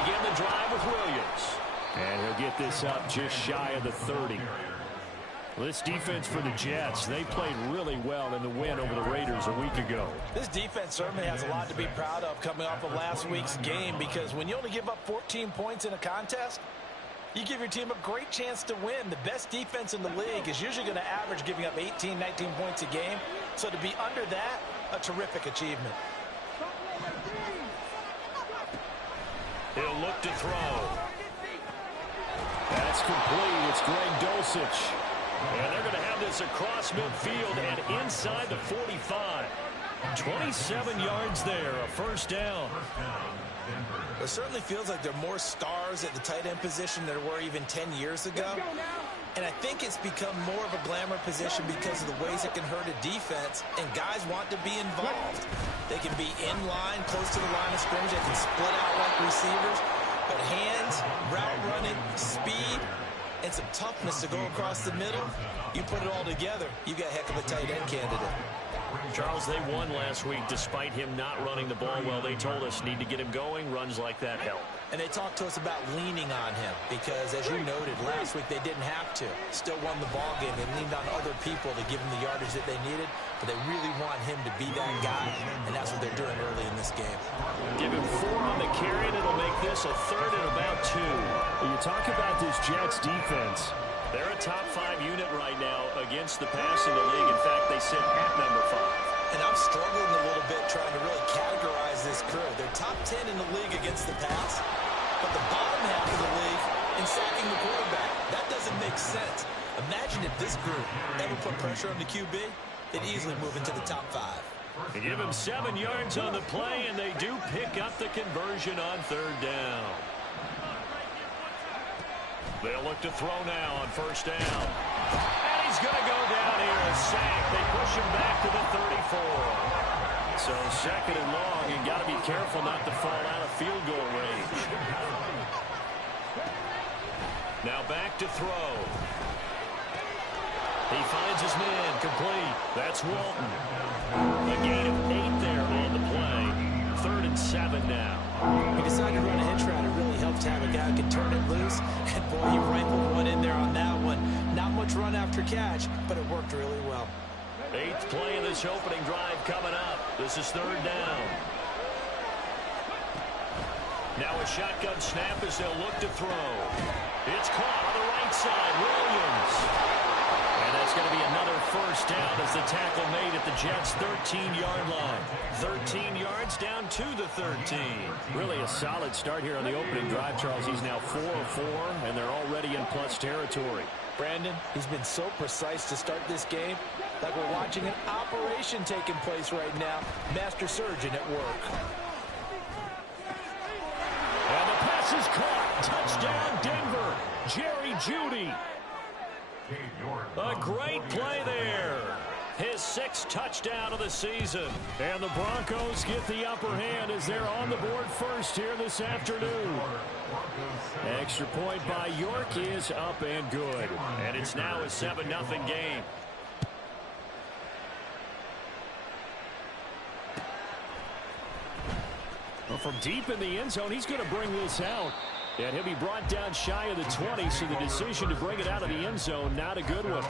begin the drive with Williams. And he'll get this up just shy of the 30. This defense for the Jets, they played really well in the win over the Raiders a week ago. This defense certainly has a lot to be proud of coming off of last week's game, because when you only give up 14 points in a contest, you give your team a great chance to win. The best defense in the league is usually going to average giving up 18, 19 points a game. So to be under that, a terrific achievement. He'll look to throw. That's complete. It's Greg Dulcich. And they're going to have this across midfield and inside the 45. 27 yards there, a first down. It certainly feels like there are more stars at the tight end position than there were even 10 years ago. And I think it's become more of a glamour position because of the ways it can hurt a defense, and guys want to be involved. They can be in line, close to the line of scrimmage. They can split out like receivers. But hands, route running, speed, and some toughness to go across the middle, you put it all together, you got a heck of a tight end candidate. Charles, they won last week despite him not running the ball well. They told us need to get him going. Runs like that help. And they talked to us about leaning on him because, as you noted, last week they didn't have to. Still won the ball game. They leaned on other people to give them the yardage that they needed, but they really want him to be that guy, and that's what they're doing early in this game. Give him 4 on the carry, and it'll make this a 3rd and about 2. When you talk about this Jets defense, they're a top 5 unit right now against the pass in the league. In fact, they sit at number 5. And I'm struggling a little bit trying to really categorize this crew. They're top 10 in the league against the pass, but the bottom half of the league in sacking the quarterback. That doesn't make sense. Imagine if this group ever put pressure on the QB, they'd easily move into the top 5. They give him 7 yards on the play, and they do pick up the conversion on 3rd down. They'll look to throw now on 1st down. And he's going to go down here, a sack. They push him back to the 34. So 2nd and long, you got to be careful not to fall out of field goal range. Now back to throw. He finds his man, complete. That's Walton. A gain of 8 there on the play. 3rd and 7 now. He decided to run a hitch route. It really helped to have a guy who can turn it loose. And boy, he rifled one in there on that one. Not much run after catch, but it worked really well. 8th play of this opening drive coming up. This is 3rd down. Now a shotgun snap as they'll look to throw. It's caught on the right side. Williams. And that's going to be another first down as the tackle made at the Jets' 13-yard line. 13 yards down to the 13. Really a solid start here on the opening drive, Charles. He's now 4 of 4, and they're already in plus territory. Brandon, he's been so precise to start this game, like we're watching an operation taking place right now. Master surgeon at work. And the pass is caught. Touchdown, Denver. Jerry Jeudy. A great play there. His 6th touchdown of the season. And the Broncos get the upper hand as they're on the board first here this afternoon. Extra point by York is up and good. And it's now a 7-0 game. Well, from deep in the end zone, he's going to bring this out. And he'll be brought down shy of the 20, so the decision to bring it out of the end zone, not a good one.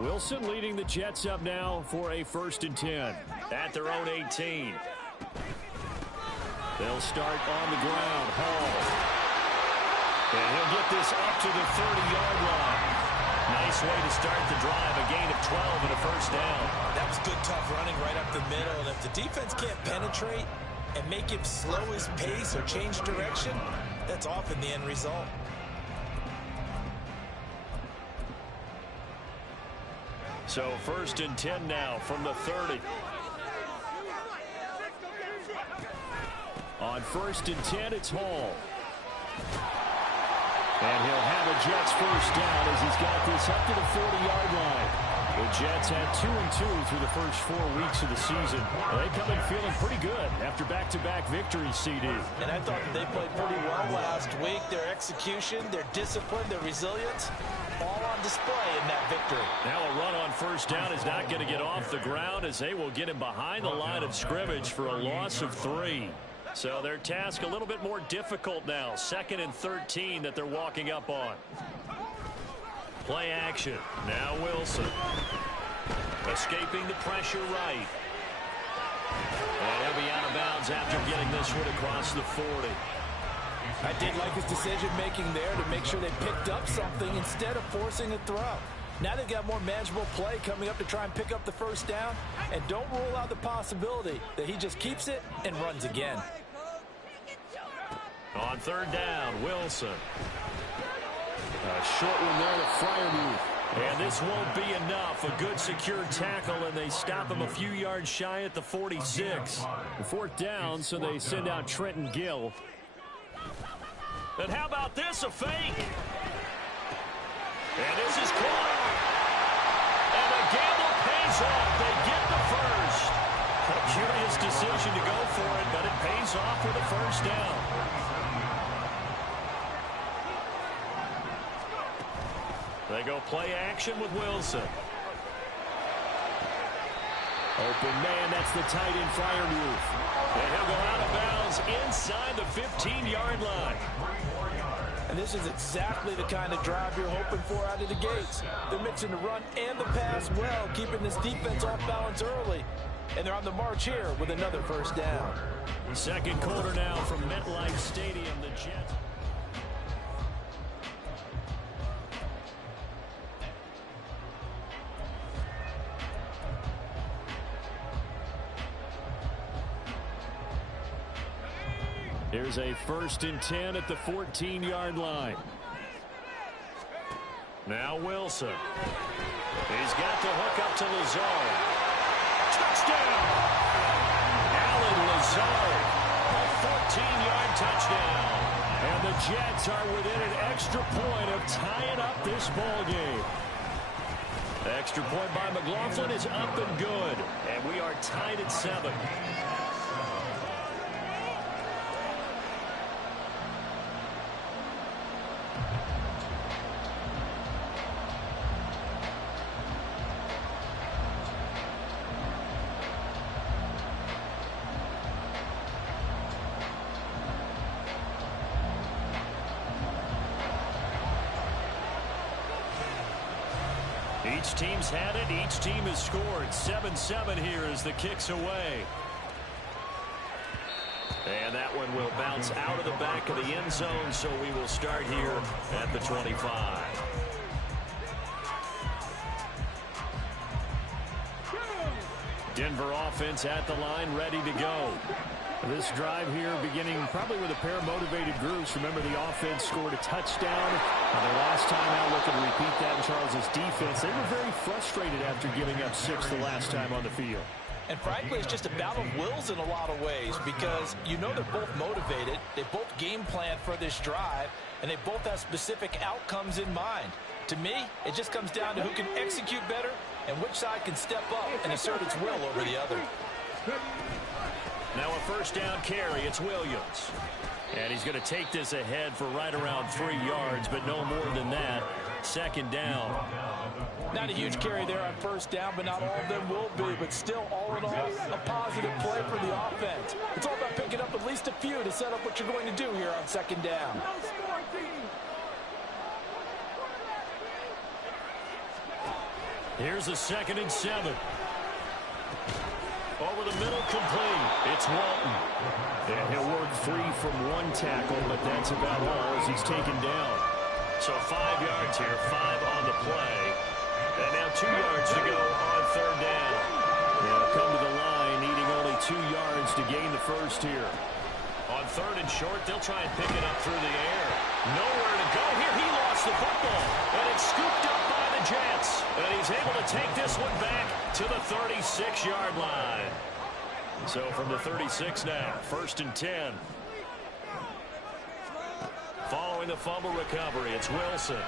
Wilson leading the Jets up now for a 1st and 10 at their own 18. They'll start on the ground. Hall. And he'll get this up to the 30-yard line. Nice way to start the drive. A gain of 12 and a first down. That was good, tough running right up the middle. And if the defense can't penetrate and make him slow his pace or change direction, that's often the end result. So 1st and 10 now from the 30. On 1st and 10, it's Hall. And he'll have a Jets first down as he's got this up to the 40-yard line. The Jets had 2-2 through the first 4 weeks of the season. They come in feeling pretty good after back-to-back victories, CD. And I thought that they played pretty well last week. Their execution, their discipline, their resilience, all on display in that victory. Now a run on first down is not going to get off the ground as they will get him behind the line of scrimmage for a loss of 3. So their task a little bit more difficult now. 2nd and 13 that they're walking up on. Play action. Now Wilson. Escaping the pressure right. And he'll be out of bounds after getting this one across the 40. I did like his decision-making there to make sure they picked up something instead of forcing a throw. Now they've got more manageable play coming up to try and pick up the first down. And don't rule out the possibility that he just keeps it and runs again. On 3rd down, Wilson. A short one there to Freiermuth. And this won't be enough. A good secure tackle, and they stop him a few yards shy at the 46. 4th down, so they send out Trenton Gill. And how about this, a fake? And this is caught. And the gamble pays off. They get the first. A curious decision to go for it, but it pays off with a first down. They go play action with Wilson. Open man, that's the tight end Freiermuth. And he'll go out of bounds inside the 15-yard line. And this is exactly the kind of drive you're hoping for out of the gates. They're mixing the run and the pass well, keeping this defense off balance early. And they're on the march here with another first down. 2nd quarter now from MetLife Stadium. The Jets. Here's a 1st and 10 at the 14-yard line. Now Wilson. He's got the hook up to Lazard. Touchdown! Alan Lazard. A 14-yard touchdown. And the Jets are within an extra point of tying up this ball game. The extra point by McLaughlin is up and good. And we are tied at 7. Each team's had it. Each team has scored. 7-7 here as the kick's away. And that one will bounce out of the back of the end zone, so we will start here at the 25. Denver offense at the line, ready to go. This drive here beginning probably with a pair of motivated groups. Remember, the offense scored a touchdown. Their last time out, looking to repeat that in Charles's defense. They were very frustrated after giving up 6 the last time on the field. And frankly, it's just a battle of wills in a lot of ways because you know they're both motivated. They both game plan for this drive, and they both have specific outcomes in mind. To me, it just comes down to who can execute better and which side can step up and assert its will over the other. Now a first down carry. It's Williams. And he's going to take this ahead for right around 3 yards, but no more than that. 2nd down. Not a huge carry there on first down, but not all of them will be. But still, all in all, a positive play for the offense. It's all about picking up at least a few to set up what you're going to do here on 2nd down. Here's a 2nd and 7. Over the middle, complete. It's Walton. And he'll work free from one tackle, but that's about all as he's taken down. So 5 yards here, 5 on the play. And now 2 yards to go on 3rd down. They'll come to the line, needing only 2 yards to gain the first here. On 3rd and short, they'll try and pick it up through the air. Nowhere to go here. He lost the football. And it's scooped up by the Jets. And he's able to take this one back to the 36-yard line. So from the 36 now, 1st and 10. Following the fumble recovery, it's Wilson.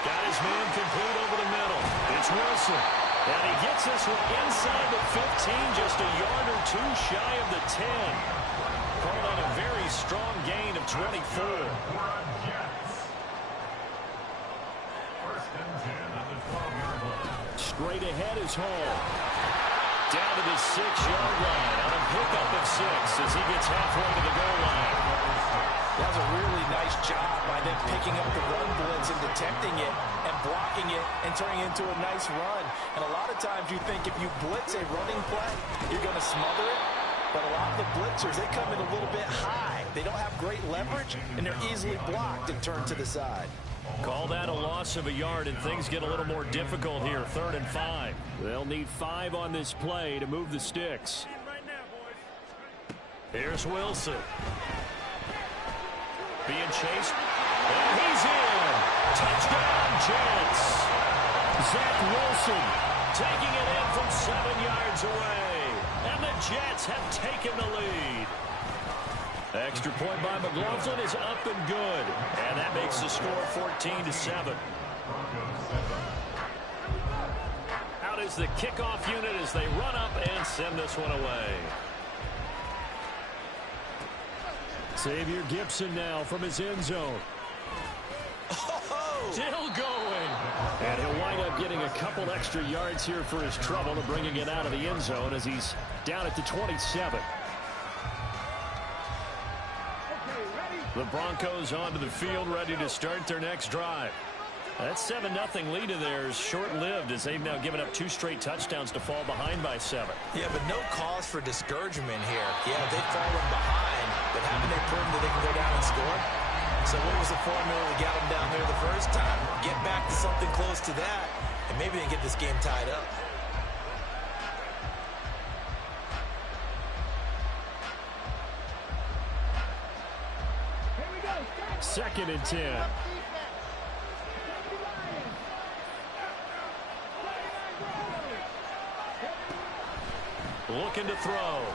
Got his man complete over the middle. It's Wilson. And he gets this one inside the 15, just a yard or two shy of the 10. Called on a very strong gain of 24. Straight ahead is Hall. Down to the 6-yard line on a pickup of 6 as he gets halfway to the goal line. That was a really nice job by them picking up the run blitz and detecting it and blocking it and turning it into a nice run. And a lot of times you think if you blitz a running play, you're going to smother it. But a lot of the blitzers, they come in a little bit high. They don't have great leverage, and they're easily blocked and turned to the side. Call that a loss of a yard, and things get a little more difficult here. 3rd and 5. They'll need 5 on this play to move the sticks. Here's Wilson. Being chased. And he's in. Touchdown, Jets. Zach Wilson taking it in from 7 yards away. And the Jets have taken the lead. Extra point by McLaughlin is up and good. And that makes the score 14-7. Out is the kickoff unit as they run up and send this one away. Xavier Gibson now from his end zone. Still going. And he'll wind up getting a couple extra yards here for his trouble and bringing it out of the end zone as he's down at the 27. The Broncos onto the field, ready to start their next drive. That 7-0 lead of theirs short-lived as they've now given up 2 straight touchdowns to fall behind by 7. Yeah, but no cause for discouragement here. Yeah, they've fallen behind, but haven't they proven that they can go down and score? So what was the formula that got them down there the first time? Get back to something close to that, and maybe they get this game tied up. Second and 10. Looking to throw.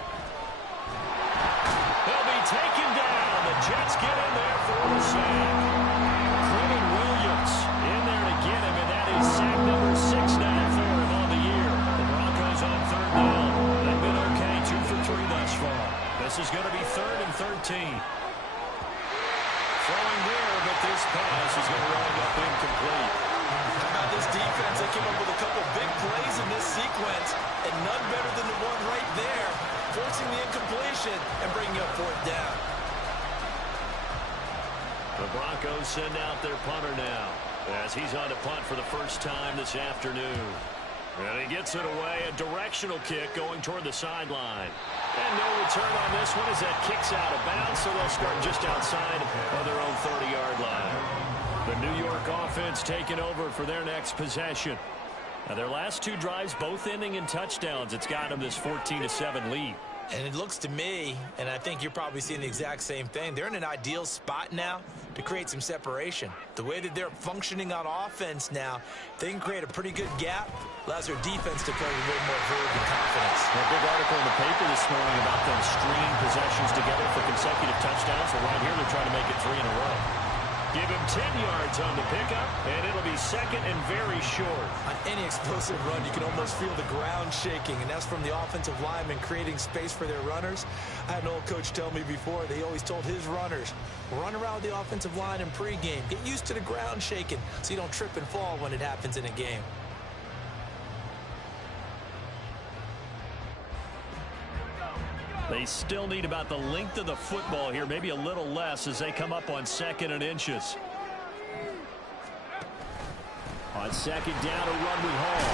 He'll be taken down. The Jets get in there for the sack. Quentin Williams in there to get him, and that is sack number 6 now for him on the year. The Broncos on 3rd down. They've been okay, 2 for 3 thus far. This is going to be 3rd and 13. Throwing there, but this pass is going to wind up incomplete. How about this defense? They came up with a couple big plays in this sequence, and none better than the one right there, forcing the incompletion and bringing up 4th down. The Broncos send out their punter now as he's on to punt for the first time this afternoon. And he gets it away, a directional kick going toward the sideline. And no return on this one as that kicks out of bounds, so they'll start just outside of their own 30-yard line. The New York offense taking over for their next possession. Now, their last 2 drives, both ending in touchdowns. It's got them this 14-7 lead. And it looks to me, and I think you're probably seeing the exact same thing, they're in an ideal spot now to create some separation. The way that they're functioning on offense now, they can create a pretty good gap, allows their defense to play with a little more verve and confidence. A big article in the paper this morning about them stringing possessions together for consecutive touchdowns. Well, right here they're trying to make it 3 in a row. Give him 10 yards on the pickup, and it'll be 2nd and very short. On any explosive run, you can almost feel the ground shaking, and that's from the offensive linemen creating space for their runners. I had an old coach tell me before, they always told his runners, run around the offensive line in pregame. Get used to the ground shaking so you don't trip and fall when it happens in a game. They still need about the length of the football here, maybe a little less as they come up on 2nd and inches. On 2nd down, a run with Hall.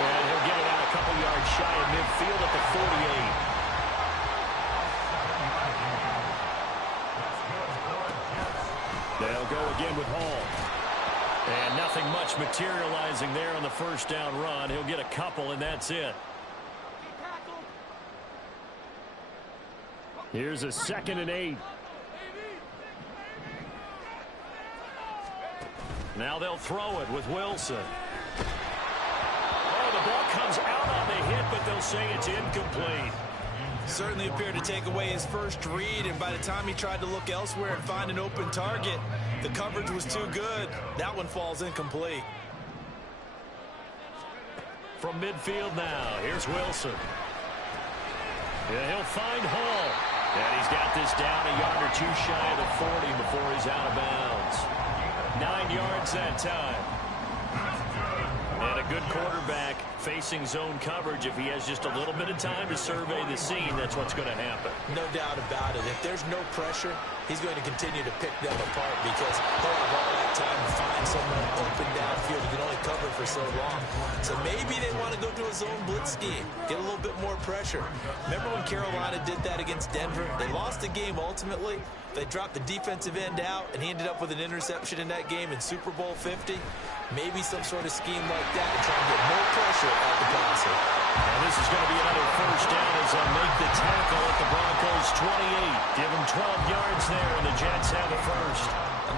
And he'll get it out a couple yards shy of midfield at the 48. They'll go again with Hall. And nothing much materializing there on the first down run. He'll get a couple, and that's it. Here's a 2nd and 8. Now they'll throw it with Wilson. Oh, the ball comes out on the hit, but they'll say it's incomplete. Certainly appeared to take away his first read, and by the time he tried to look elsewhere and find an open target, the coverage was too good. That one falls incomplete. From midfield now, here's Wilson. Yeah, he'll find Hall. And he's got this down a yard or two shy of the 40 before he's out of bounds. 9 yards that time. And a good quarterback facing zone coverage. If he has just a little bit of time to survey the scene, that's what's going to happen. No doubt about it. If there's no pressure, he's going to continue to pick them apart because he'll have all that time to find someone open downfield. He can only cover for so long. So maybe they want to go to a zone blitz scheme, get a little bit more pressure. Remember when Carolina did that against Denver? They lost the game ultimately. They dropped the defensive end out, and he ended up with an interception in that game in Super Bowl 50. Maybe some sort of scheme like that to try and get more pressure at the passer. And this is going to be another first down as they make the tackle at the Broncos' 28. Give them 12 yards there, and the Jets have it first.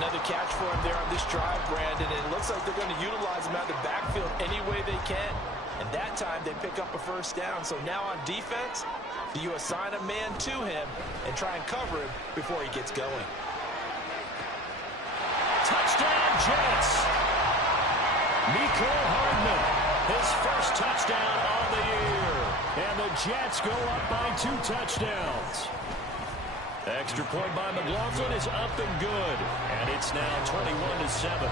Another catch for him there on this drive, Brandon. And it looks like they're going to utilize him out of the backfield any way they can. And that time they pick up a first down. So now on defense, do you assign a man to him and try and cover him before he gets going? Touchdown, Jets! Mecole Hardman, his first touchdown on the year. And the Jets go up by 2 touchdowns. Extra point by McLaughlin is up and good. And it's now 21-7.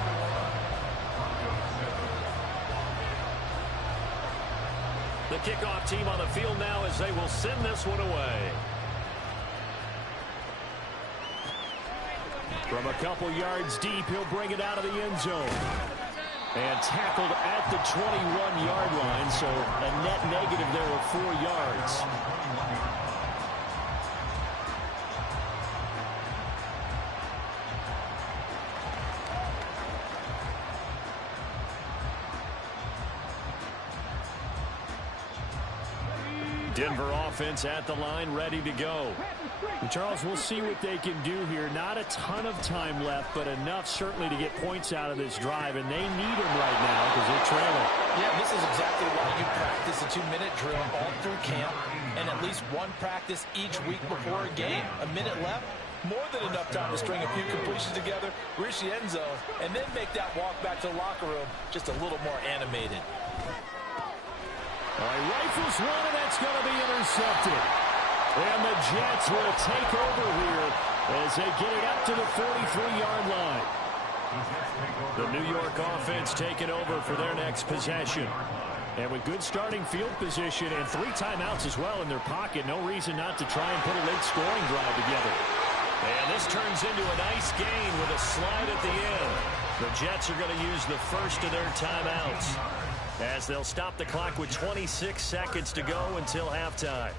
The kickoff team on the field now as they will send this one away. From a couple yards deep, he'll bring it out of the end zone. And tackled at the 21-yard line, so a net negative there of 4 yards. Denver offense at the line, ready to go. And Charles, we'll see what they can do here. Not a ton of time left, but enough certainly to get points out of this drive, and they need them right now because they're trailing. Yeah, this is exactly why you practice a 2-minute drill all through camp and at least one practice each week before a game. A minute left, more than enough time to string a few completions together, reach the end zone, and then make that walk back to the locker room just a little more animated. All right, rifles one, and that's going to be intercepted. And the Jets will take over here as they get it up to the 43-yard line. The New York offense taking over for their next possession. And with good starting field position and 3 timeouts as well in their pocket, no reason not to try and put a late scoring drive together. And this turns into a nice gain with a slide at the end. The Jets are going to use the first of their timeouts as they'll stop the clock with 26 seconds to go until halftime.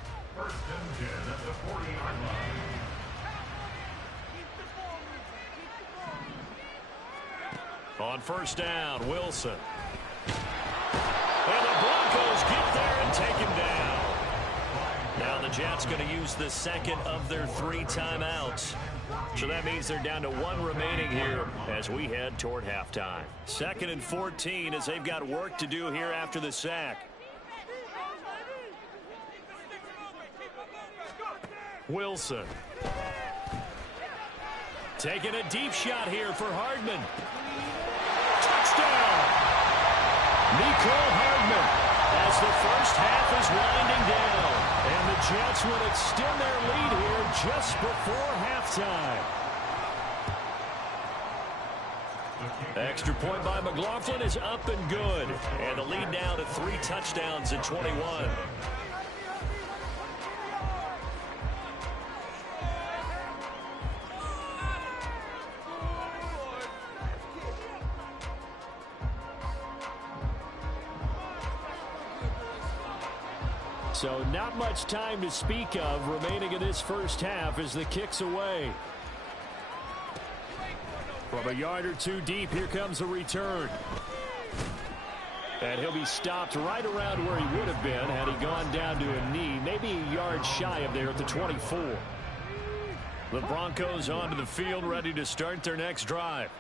On first down, Wilson. And the Broncos get there and take him down. Now the Jets going to use the second of their 3 timeouts. So that means they're down to 1 remaining here as we head toward halftime. 2nd and 14 as they've got work to do here after the sack. Wilson. Taking a deep shot here for Hardman. Touchdown! Mecole Hardman as the first half is winding down. And the Jets will extend their lead here just before halftime. Extra point by McLaughlin is up and good. And the lead now to 3 touchdowns in 21. So not much time to speak of remaining in this first half as the kick's away. From a yard or 2 deep, here comes a return. And he'll be stopped right around where he would have been had he gone down to a knee, maybe a yard shy of there at the 24. The Broncos onto the field, ready to start their next drive.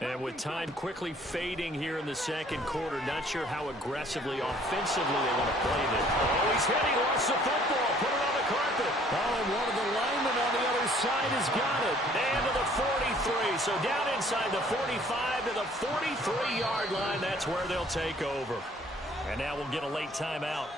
And with time quickly fading here in the second quarter, not sure how aggressively, offensively they want to play this. Oh, he's hit. He lost the football. Put it on the carpet. Oh, and one of the linemen on the other side has got it. And to the 43. So down inside the 45 to the 43-yard line. That's where they'll take over. And now we'll get a late timeout.